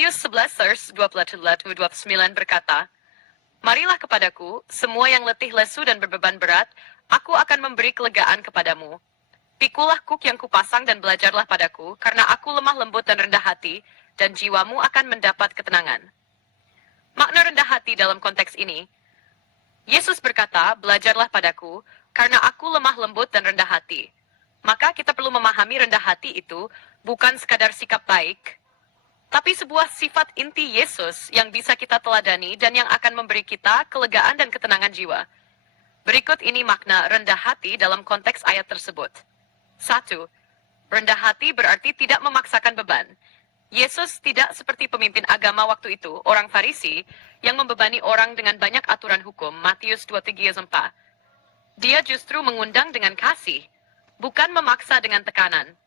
Matius 11 vers 28-29 berkata, "Marilah kepadaku, semua yang letih lesu dan berbeban berat, aku akan memberi kelegaan kepadamu. Pikulah kuk yang kupasang dan belajarlah padaku, karena aku lemah lembut dan rendah hati, dan jiwamu akan mendapat ketenangan." Makna rendah hati dalam konteks ini, Yesus berkata, "Belajarlah padaku, karena aku lemah lembut dan rendah hati." Maka kita perlu memahami rendah hati itu bukan sekadar sikap baik, tapi sebuah sifat inti Yesus yang bisa kita teladani dan yang akan memberi kita kelegaan dan ketenangan jiwa. Berikut ini makna rendah hati dalam konteks ayat tersebut. 1. Rendah hati berarti tidak memaksakan beban. Yesus tidak seperti pemimpin agama waktu itu, orang Farisi, yang membebani orang dengan banyak aturan hukum, Matius 23:4. Dia justru mengundang dengan kasih, bukan memaksa dengan tekanan.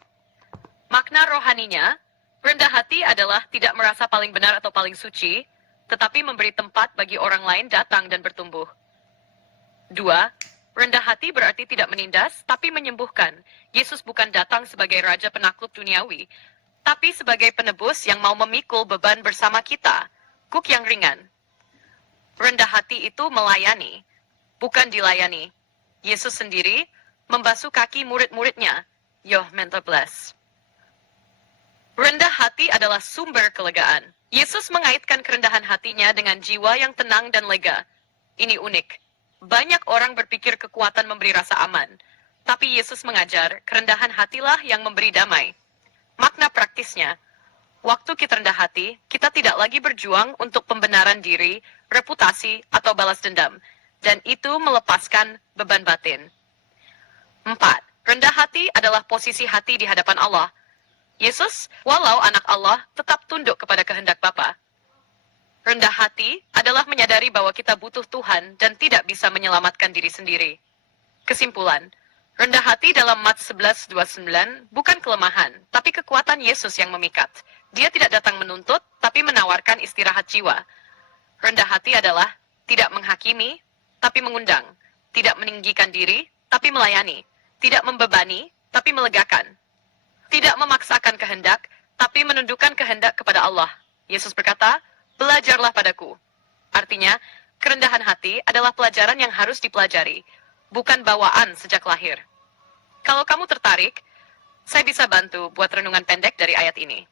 Makna rohaninya, rendah hati adalah tidak merasa paling benar atau paling suci, tetapi memberi tempat bagi orang lain datang dan bertumbuh. 2. Rendah hati berarti tidak menindas, tapi menyembuhkan. Yesus bukan datang sebagai raja penakluk duniawi, tapi sebagai penebus yang mau memikul beban bersama kita, kuk yang ringan. Rendah hati itu melayani, bukan dilayani. Yesus sendiri membasuh kaki murid-muridnya. Yoh mental bless. Rendah hati adalah sumber kelegaan. Yesus mengaitkan kerendahan hatinya dengan jiwa yang tenang dan lega. Ini unik. Banyak orang berpikir kekuatan memberi rasa aman, tapi Yesus mengajar kerendahan hatilah yang memberi damai. Makna praktisnya, waktu kita rendah hati, kita tidak lagi berjuang untuk pembenaran diri, reputasi, atau balas dendam, dan itu melepaskan beban batin. 4. Rendah hati adalah posisi hati di hadapan Allah. Yesus, walau anak Allah, tetap tunduk kepada kehendak Bapa. Rendah hati adalah menyadari bahwa kita butuh Tuhan dan tidak bisa menyelamatkan diri sendiri. Kesimpulan, rendah hati dalam Mats 11:29 bukan kelemahan, tapi kekuatan Yesus yang memikat. Dia tidak datang menuntut, tapi menawarkan istirahat jiwa. Rendah hati adalah tidak menghakimi, tapi mengundang. Tidak meninggikan diri, tapi melayani. Tidak membebani, tapi melegakan. Tidak memaksakan kehendak, tapi menundukkan kehendak kepada Allah. Yesus berkata, "Belajarlah padaku." Artinya, kerendahan hati adalah pelajaran yang harus dipelajari, bukan bawaan sejak lahir. Kalau kamu tertarik, saya bisa bantu buat renungan pendek dari ayat ini.